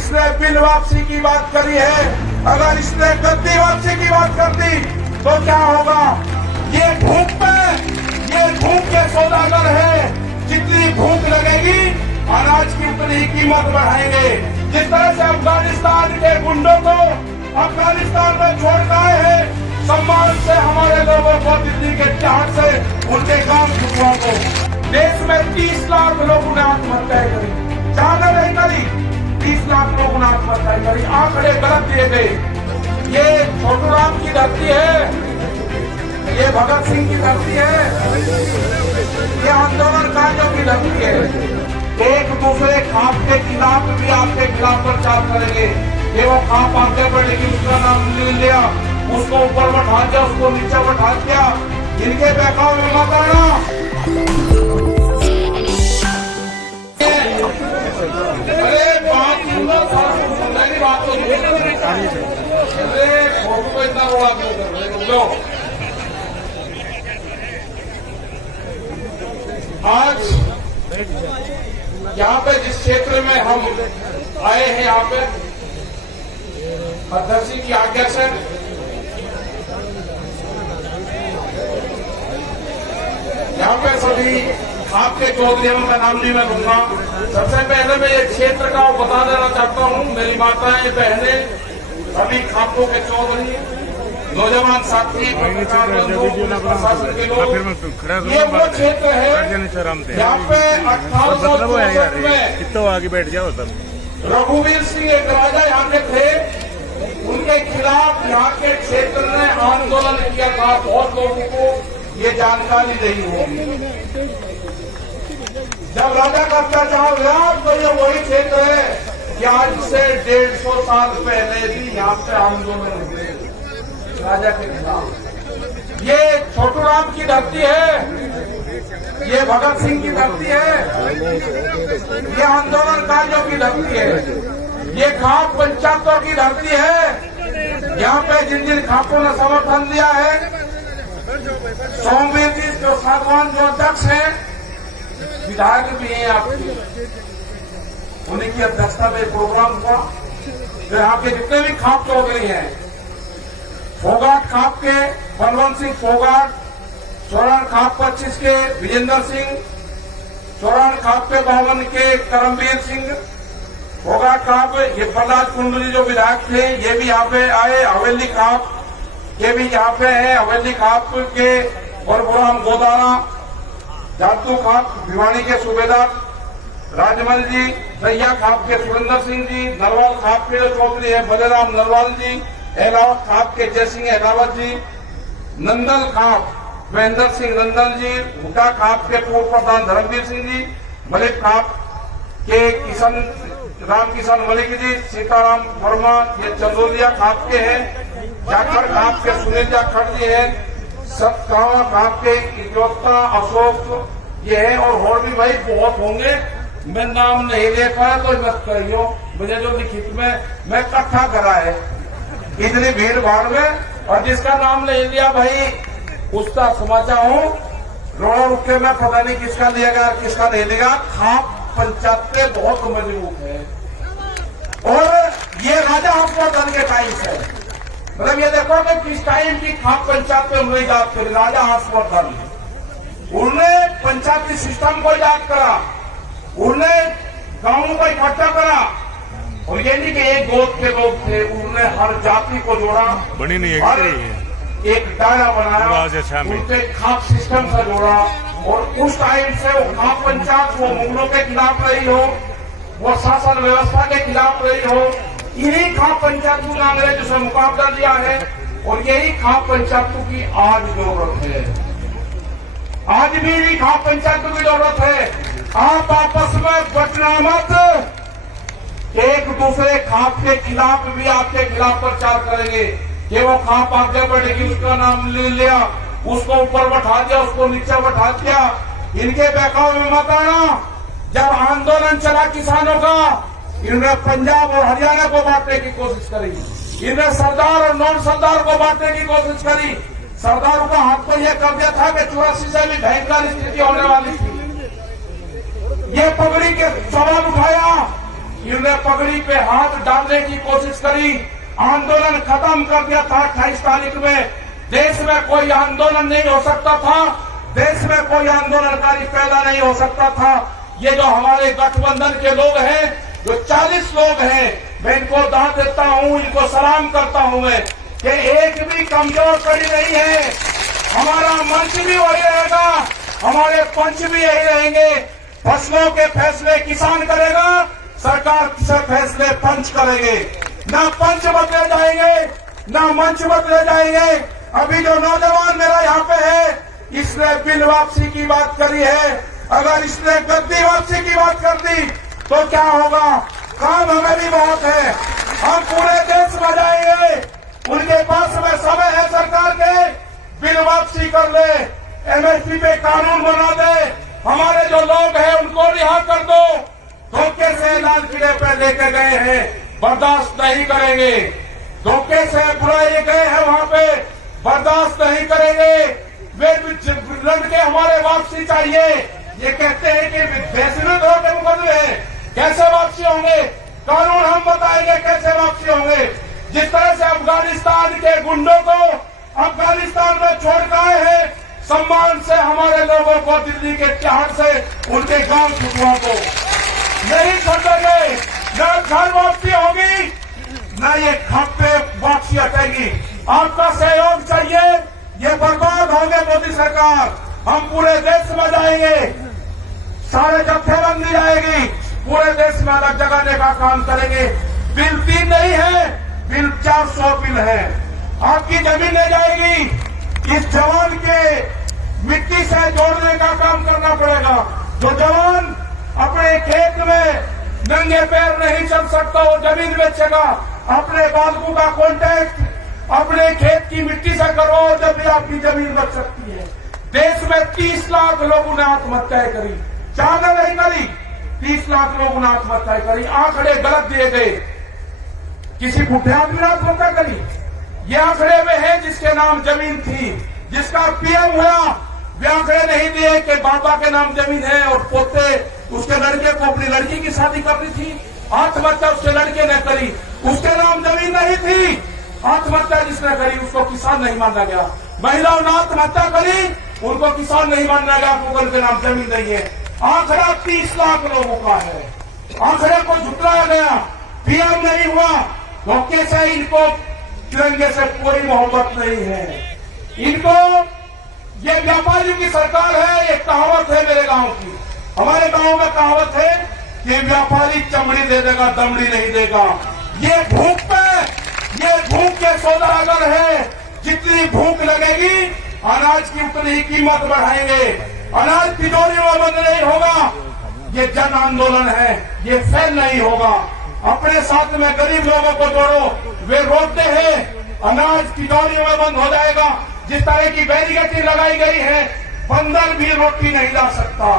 इसने बिल वापसी की बात करी है, अगर इसने गद्दी वापसी की बात कर दी तो क्या होगा? ये भूख के सौदागर है, जितनी भूख लगेगी अनाज की उतनी ही कीमत बढ़ाएंगे। जिस तरह से अफगानिस्तान के गुंडों को अफगानिस्तान में छोड़ आए हैं, सम्मान से हमारे लोगों को दिल्ली के जहाज से उनके काम छुटवा को। देश में 30 लाख लोगों ने आत्महत्या करी, ज्यादा नहीं करी, 30 लाख लोगों ने आत्महत्या करी। आंकड़े गलत दिए गए। ये छोटूराम की धरती है, ये भगत सिंह की धरती है, ये आंदोलनकारियों की धरती है। एक दूसरे खाप के खिलाफ भी आपके खिलाफ प्रचार करेंगे। ये वो खाप आगे बढ़ेगी, उसका नाम ले लिया, उसको ऊपर बैठा दिया, उसको नीचे बैठा दिया। इनके बहकाव में मत आना। अरे बात तो अरे फोटो को इतना बड़ा क्यों कर रहे हो? आज यहाँ पे जिस क्षेत्र में हम आए हैं, यहाँ पे अध्यक्ष की आज्ञा से यहाँ पे सभी आपके चौधरीयों का नाम नहीं मैं लूंगा। सबसे पहले मैं ये क्षेत्र का बता देना चाहता हूँ, मेरी माताएं बहनें सभी खापों के चौधरी, नौजवान साथी, प्रशासन के लोग, ये वो क्षेत्र है यहाँ पे 1864 में कितना आगे बैठ जाओ तब रघुवीर सिंह एक राजा यहाँ के थे, उनके खिलाफ यहाँ के क्षेत्र ने आंदोलन किया था। बहुत लोगों को ये जानकारी नहीं होगी। जब राजा का अत्याचार हुआ तो ये वही क्षेत्र है कि आज से 150 साल पहले भी यहाँ पे आंदोलन हुए राजा के खिलाफ। ये छोटूराम की धरती है, ये भगत सिंह की धरती है, ये आंदोलनकारियों की धरती है, ये खाप पंचायतों की धरती है। यहाँ पे जिन जिन खापों ने समर्थन दिया है, सोमवीर जी जो सागवान जो अध्यक्ष हैं, विधायक भी हैं आपके, उन्हीं की अध्यक्षता में प्रोग्राम हुआ। तो यहाँ के जितने भी खाप चौधरी हैं, फोगाट खाप के बलवंत सिंह फोगाट, चौरान खाप 25 के विजेंद्र सिंह, चौरान खाप के 52 के करमवीर सिंह, फोगाट खाप ये प्रहलाद कुंडली जो विधायक थे ये भी यहाँ पे आए। हवेली खाप ये भी यहाँ पे है, हवेली खाप के परभुराम गोदाना, जातू खाप भिवानी के सूबेदार राजमल जी, सैया खाप के सुरेंद्र सिंह जी, नरवाल खाप के जो चौधरी है बलेराम नरवाल जी, एलावत खाप के जयसिंह एलावत जी, नंदल खाप महेंद्र सिंह नंदल जी, हुटा खाप के पूर्व प्रधान धर्मवीर सिंह जी, मलिक खाप के राम किशन मलिक जी, सीताराम वर्मा ये चंदोलिया खाप के हैं, जाखड़ खाप के सुनील जाखड़ जी है, सतगावा खाप के इजोत्ता अशोक ये है, और भी भाई बहुत होंगे। मैं नाम नहीं ले पाया तो मत करियो, मुझे जो लिखित में मैं इकट्ठा करा है इतनी भीड़ भाड़ में, और जिसका नाम ले लिया भाई उसका समझा हूँ रोड़ा रुक के मैं पता नहीं किसका लिएगा किसका नहीं लेगा। खाप पंचायत बहुत मजबूत है, और ये राजा हर्षवर्धन के टाइम से, मतलब ये देखो कि किस टाइम की खाप पंचायत में उन्होंने याद करी। राजा हर्षवर्धन उन्होंने पंचायती सिस्टम को याद करा, उन्होंने गांवों को इकट्ठा करा, और ये नहीं कि एक गोद के लोग थे, उन्होंने हर जाति को जोड़ा, बनी नहीं एक दायरा बनाया, उनके खाप सिस्टम से जोड़ा। और उस टाइम से वो खाप पंचायत वो मुगलों के खिलाफ रही हो, वो शासन व्यवस्था के खिलाफ रही हो, इन्हीं खाप पंचायतों ने अंग्रेजों से मुकाबला दिया है, और यही खाप पंचायतों की आज जरूरत है। आज भी इन्हीं खाप पंचायतों की जरूरत है। आप आपस में बचना मत, एक दूसरे खाप के खिलाफ भी आपके खिलाफ प्रचार करेंगे कि वो खाप आगे बढ़ेगी, उसका नाम ले लिया, उसको ऊपर बैठा दिया, उसको नीचे बैठा दिया। इनके बहकाव में मत आना। जब आंदोलन चला किसानों का, इन्होंने पंजाब और हरियाणा को बांटने की कोशिश करी, इन्होंने सरदार और नॉन सरदार को बांटने की कोशिश करी। सरदारों का हाथ को यह कर दिया था कि 84 से भी भयंकर स्थिति होने वाली थी। ये पगड़ी के सवाल उठाया इन्होंने पगड़ी पे हाथ डालने की कोशिश करी, आंदोलन खत्म कर दिया था 28 तारीख में। देश में कोई आंदोलन नहीं हो सकता था, देश में कोई आंदोलनकारी पैदा नहीं हो सकता था। ये जो हमारे गठबंधन के लोग हैं, जो 40 लोग हैं, मैं इनको दाद देता हूं, इनको सलाम करता हूं मैं कि एक भी कमजोर कड़ी नहीं है। हमारा मंच भी वही रहेगा, हमारे पंच भी यही रहेंगे। फसलों के फैसले किसान करेगा, सरकार से फैसले पंच करेंगे। ना पंच बदले जाएंगे, ना मंच बदले जाएंगे। अभी जो नौजवान मेरा यहाँ पे है, इसने बिल वापसी की बात करी है। अगर इसने गद्दी वापसी की बात कर दी तो क्या होगा? काम हमें भी बहुत है, हम पूरे देश में जाएंगे। उनके पास में समय है सरकार के, बिल वापसी कर ले, एमएसपी पे कानून बना दे, हमारे जो लोग हैं उनको रिहा कर दो। धोखे से लाल किले पे लेके गए हैं, बर्दाश्त नहीं करेंगे। धोखे से बुलाए गए हैं वहां पे, बर्दाश्त नहीं करेंगे। वे लड़के हमारे वापसी चाहिए। ये कहते हैं कि बेसुध होकर मुकदमे हैं, कैसे वापसी होंगे? कानून हम बताएंगे कैसे वापसी होंगे। जिस तरह से अफगानिस्तान के गुंडों को अफगानिस्तान में छोड़ कर आए हैं, सम्मान से हमारे लोगों को दिल्ली के तिहाड़ से उनके गांव छुटवा को नहीं छोड़ेंगे। न घर वापसी होगी, न ये खाते वापसी हटेगी। आपका सहयोग चाहिए। ये बर्बाद होंगे मोदी सरकार। हम पूरे देश में जाएंगे, सारे जत्थेबंदी जाएगी, पूरे देश में अलग जगाने का काम करेंगे। बिल 3 नहीं है, बिल 400 बिल है। आपकी जमीन ले जाएगी। इस जवान के मिट्टी से जोड़ने का काम करना पड़ेगा। जो जवान अपने खेत में नंगे पैर नहीं चल सकता, वो जमीन बेचेगा। अपने बालकू का कॉन्टैक्ट अपने खेत की मिट्टी से करो, जब भी आपकी जमीन बच सकती है। देश में 30 लाख लोगों ने आत्महत्याएं करी, ज्यादा नहीं करी, 30 लाख लोगों ने आत्महत्याएं करी। आंकड़े गलत दिए गए, किसी बुढ़े आदमी ने आत्महत्या करी। ये आंकड़े में है जिसके नाम जमीन थी, जिसका पीएम हुआ। वे आंकड़े नहीं दिए कि बाबा के नाम जमीन है और पोते उसके लड़के को अपनी लड़की की शादी करनी थी, आत्महत्या उसके लड़के ने करी, उसके नाम जमीन नहीं थी। आत्महत्या जिसने करी उसको किसान नहीं माना गया। महिलाओं ने आत्महत्या करी, उनको किसान नहीं माना गया, क्योंकि उनके नाम जमीन नहीं है। आंकड़ा 30 लाख लोगों का है। आंकड़े को झुटलाया गया, पीएम नहीं हुआ। धोखे से इनको तिरंगे से कोई मोहब्बत नहीं है। इनको ये व्यापारी की सरकार है। ये कहावत है मेरे गांव की, हमारे गांव में कहावत है कि व्यापारी चमड़ी दे देगा, दमड़ी नहीं देगा। ये भूख पे, ये भूख के सौदागर है। जितनी भूख लगेगी, अनाज की उतनी ही कीमत बढ़ाएंगे। अनाज तिजोरी में बंद नहीं होगा। ये जन आंदोलन है, ये फेल नहीं होगा। अपने साथ में गरीब लोगों को जोड़ो। वे रोकते हैं, अनाज तिजोरी में बंद हो जाएगा। जिस तरह की बैरिकेडिंग लगाई गई है, बंदर भी रोटी नहीं ला सकता,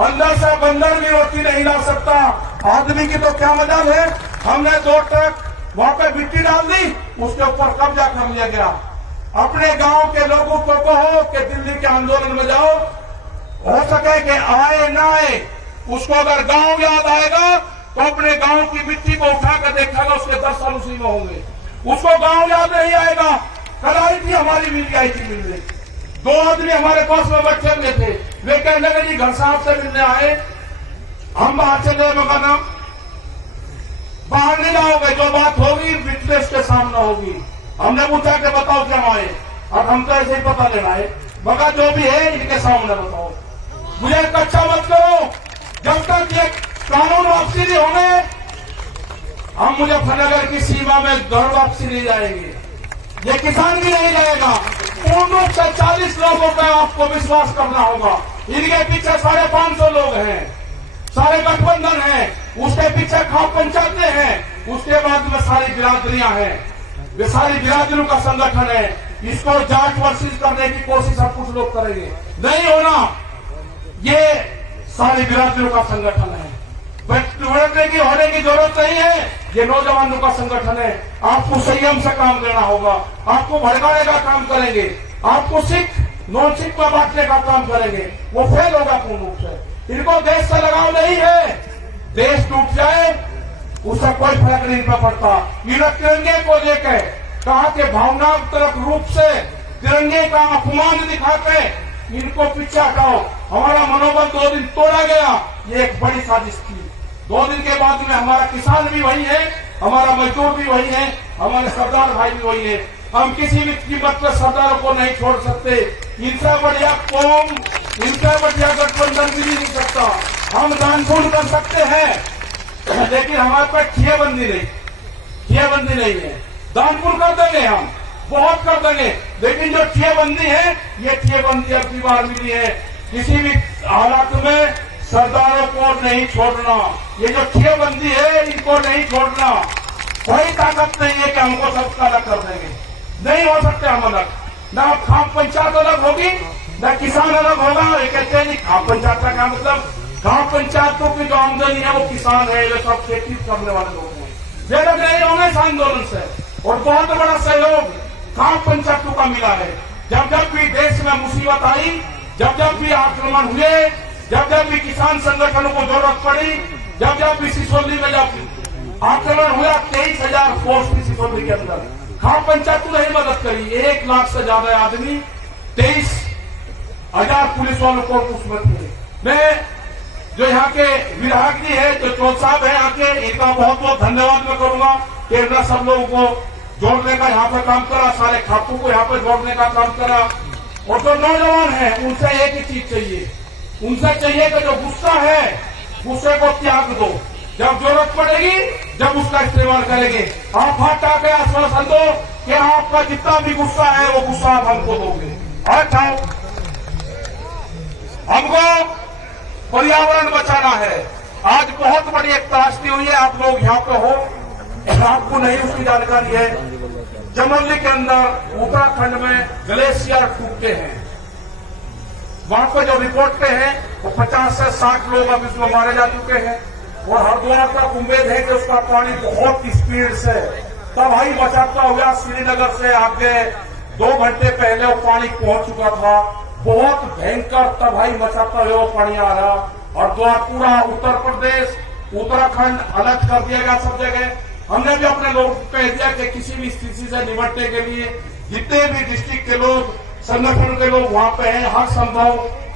अंदर से बंदर भी रोटी नहीं ला सकता। आदमी की तो क्या मजाल है। हमने 2 ट्रक वहां पे मिट्टी डाल दी, उसके ऊपर कब्जा कर लिया गया। अपने गांव के लोगों को कहो कि दिल्ली के आंदोलन में जाओ, हो सके कि आए ना आए, उसको अगर गांव याद आएगा तो अपने गांव की मिट्टी को उठाकर देखेगा, उसके 10 साल उसी में होंगे। उसको गांव याद नहीं आएगा। कल आई थी हमारी मिल आई थी मिलने, 2 आदमी हमारे पास में बैठे हुए थे। वे कहने लगे जी घर साहब से मिलने आए, हम बाहर चले मकाना, बाहर नहीं लाओगे, जो बात होगी विटनेस के सामने होगी। हमने पूछा कि बताओ क्या आए, और हम तो ऐसे ही पता लेना है। मगर जो भी है इनके सामने बताओ, मुझे कच्चा मत करो। जब तक ये कानून वापसी नहीं होंगे, हम मुजफ्फरनगर की सीमा में घर वापसी नहीं जाएंगे। ये किसान भी नहीं जाएगा। पूर्ण रूप से 40 लोगों का आपको विश्वास करना होगा। इनके पीछे 550 लोग हैं, सारे गठबंधन हैं, उसके पीछे खाप पंचायतें हैं, उसके बाद में सारी बिरादरियां हैं। वे सारी बिरादरियों का संगठन है। इसको जांच वर्षित करने की कोशिश हम कुछ लोग करेंगे, नहीं होना। ये सारी बिरादरियों का संगठन है, टूटने की होने की जरूरत नहीं है। ये नौजवानों का संगठन है। आपको संयम से काम लेना होगा। आपको भड़काने का काम करेंगे, आपको सिख नॉन सिख में बांटने का काम करेंगे, वो फेल होगा पूर्ण रूप से। इनको देश से लगाव नहीं है। देश टूट जाए, उसका कोई फर्क नहीं पड़ता। ये तिरंगे को लेकर कहा कि भावनात्मक रूप से तिरंगे का अपमान दिखाते इनको पीछे हटाओ। हमारा मनोबल 2 दिन तोड़ा गया, ये एक बड़ी साजिश थी। 2 दिन के बाद में हमारा किसान भी वही है, हमारा मजदूर भी वही है, हमारे सरदार भाई भी वही है। हम किसी भी कीमत पर सरदारों को नहीं छोड़ सकते। इनसे बढ़िया कौम, इनसे बढ़िया गठबंधन भी नहीं सकता। हम दान पुण्य कर सकते हैं, लेकिन हमारे पास ठियाबंदी नहीं है। दान पुण्य कर देंगे, हम बहुत कर देंगे, लेकिन जो ठियाबंदी है, ये ठियाबंदी अब की बार मिली है। किसी भी हालात में सरदारों को नहीं छोड़ना। ये जो ठियाबंदी है, इनको नहीं छोड़ना। कोई ताकत नहीं है कि हमको सबका अलग कर देंगे, नहीं हो सकते हम अलग। न खाप पंचायत अलग होगी, न किसान अलग होगा। ये कहते हैं खाप पंचायत का क्या मतलब? खाप पंचायतों की जो आमदनी है वो किसान है, ये सब खेती करने वाले लोग हैं। ये लोग नहीं होंगे इस आंदोलन से, और बहुत बड़ा सहयोग खाप पंचायतों का मिला है। जब जब भी देश में मुसीबत आई, जब जब भी आक्रमण हुए, जब जब भी किसान संगठनों को जरूरत पड़ी, जब जब भी सिसोली में जब आक्रमण हुआ, 23,000 फोर्स थी सिसोली के अंदर, खाप पंचायत ने ही मदद करी। 1 लाख से ज्यादा आदमी, 23,000 पुलिस वालों को उसमें थे। मैं जो यहाँ के विधायक जी है, जो चौथ साहब है यहाँ के, इनका बहुत बहुत धन्यवाद मैं करूंगा कि इन्होंने सब लोगों को जोड़ने का यहाँ पर काम करा, सारे खातों को यहाँ पर जोड़ने का काम करा। और जो नौजवान है, उनसे एक ही चीज चाहिए, उनसे चाहिए कि जो गुस्सा है, गुस्से को त्याग दो। जब जरूरत पड़ेगी, जब उसका इस्तेमाल करेंगे। आप हाथ आके आश्वासन दो कि आपका जितना भी गुस्सा है, वो गुस्सा आप हमको दोगे। अच्छा, हमको पर्यावरण बचाना है। आज बहुत बड़ी एक त्रासदी हुई है, आप लोग यहाँ पे हो, आपको नहीं उसकी जानकारी है। चमोली के अंदर उत्तराखंड में ग्लेशियर टूटते हैं। वहां पर जो रिपोर्ट पे है, वो 50 से 60 लोग अब इसमें मारे जा चुके हैं। और हरिद्वार तक उम्मीद है कि उसका पानी बहुत स्पीड से तब ही बचाता हुआ श्रीनगर से आगे 2 घंटे पहले वो पानी पहुंच चुका था। बहुत भयंकर तबाही मचाता हुआ वो पानी आ रहा। हरिद्वार पूरा उत्तर प्रदेश, उत्तराखंड अलर्ट कर दिया गया सब जगह। हमने भी अपने लोग कह दिया कि किसी भी स्थिति से निपटने के लिए जितने भी डिस्ट्रिक्ट के लोग, संगठन के लोग वहां पे हैं, हर संभव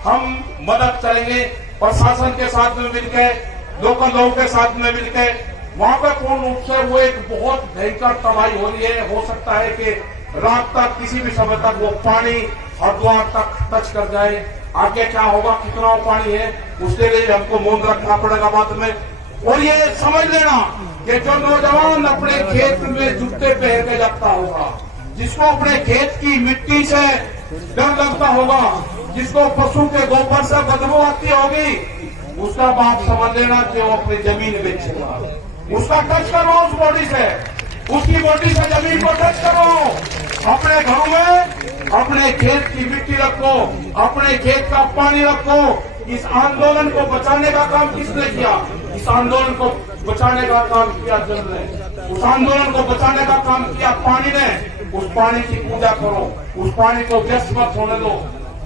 हम मदद करेंगे। प्रशासन के साथ में मिलकर, लोकल लोगों के साथ में मिलकर वहां पर पूर्ण रूप से वो एक बहुत भयंकर तबाही हो रही है। हो सकता है कि रात तक, किसी भी समय तक वो पानी हरिद्वार तक टच कर जाए। आगे क्या होगा, कितना पानी है, उसके लिए हमको मौन रखना पड़ेगा बाद में। और ये समझ लेना कि जो नौजवान अपने खेत में जूते पहन के लगता होगा, जिसको अपने खेत की मिट्टी से डर लगता होगा, जिसको पशु के गोबर से बदबू आती होगी, उसका बाप समझ लेना कि वो अपनी जमीन बेचेगा। उसका टच करो उस बॉडी से, उसकी बॉडी से जमीन को टच करो। अपने घरों में अपने खेत की मिट्टी रखो, अपने खेत का पानी रखो। इस आंदोलन को बचाने का काम किसने किया? इस आंदोलन को बचाने का काम किया जल ने। उस आंदोलन को बचाने का काम किया पानी ने। उस पानी की पूजा करो, उस पानी को व्यस्त मत होने दो।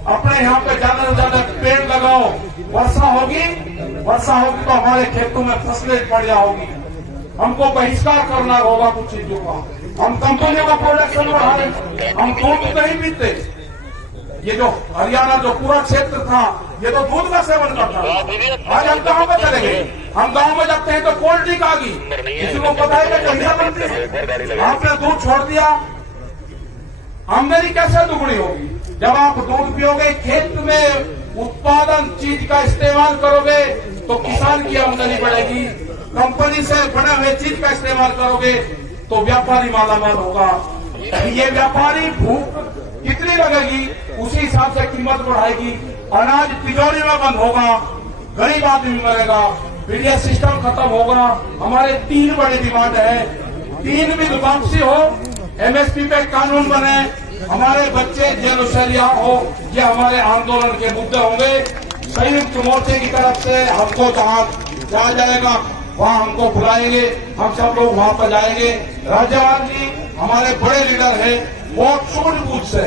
अपने यहाँ पे ज्यादा से ज्यादा पेड़ लगाओ। वर्षा होगी तो हमारे खेतों में फसलें बढ़िया होगी। हमको बहिष्कार करना होगा कुछ चीजों का। हम कंपनियों का प्रोडक्शन बढ़ाए, हम दूध नहीं पीते। ये जो हरियाणा जो पूरा क्षेत्र था, ये तो दूध का सेवन करता था। आज हम कहाँ पर चले गए? हम गांव में जाते हैं तो कोल्ड ड्रिंक आ गई, किसी को पता है कि कैसा बनती है। आपने दूध छोड़ दिया, आमदनी कैसे दुगनी होगी? जब आप दूध पियोगे, खेत में उत्पादन चीज का इस्तेमाल करोगे तो किसान की आमदनी बढ़ेगी। कंपनी से बने हुए चीज का इस्तेमाल करोगे तो व्यापारी मालामाल होगा। ये व्यापारी भूख कितनी लगेगी, उसी हिसाब से कीमत बढ़ाएगी। अनाज तिजोरी में बंद होगा, गरीब आदमी मरेगा, फिर ये सिस्टम खत्म होगा। हमारे 3 बड़ी डिमांड है, 3 भी वापसी हो, एमएसपी पे कानून बने, हमारे बच्चे जेल से रिहा हो। ये हमारे आंदोलन के मुद्दे होंगे। संयुक्त मोर्चे की तरफ से हमको जहाँ जाया जाएगा वहाँ हमको बुलाएंगे, हम सब लोग वहाँ पर जाएंगे। राज्यपाल जी हमारे बड़े लीडर हैं, बहुत सूझबूझ से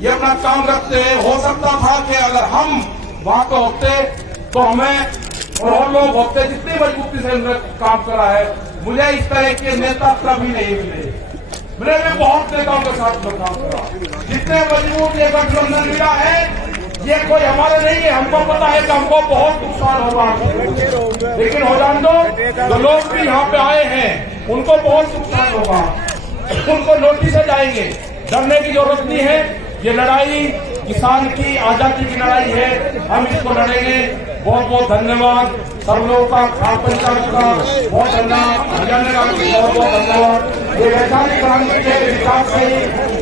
ये अपना काम रखते हैं। हो सकता था कि अगर हम वहाँ पे होते तो हमें और लोग होते, जितनी मजबूती से उन्होंने काम करा है, मुझे इस तरह के नेता कभी नहीं मिले। मैंने बहुत नेताओं के साथ में काम करा, जितने मजबूत ये गठबंधन मिला है ये कोई हमारे नहीं है। हमको पता है कि हमको बहुत नुकसान होगा, लेकिन हो जान दो, जो लोग भी यहाँ पे आए हैं उनको बहुत नुकसान होगा, उनको नोटिस से जाएंगे। डरने की जरूरत नहीं है। ये लड़ाई किसान की आजादी की लड़ाई है, हम इसको लड़ेंगे। बहुत बहुत धन्यवाद सब लोगों का, खाप पंचायत का बहुत धन्यवाद, बहुत बहुत धन्यवाद। ये वैचारिक क्रांति के विकास से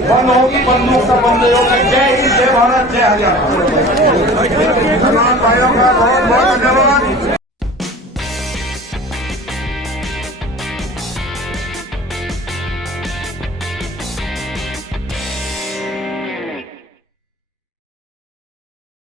बंद होगी बंदूक का बंद होगी। जय हिंद, जय भारत, जय हरियाणा। भाइयों का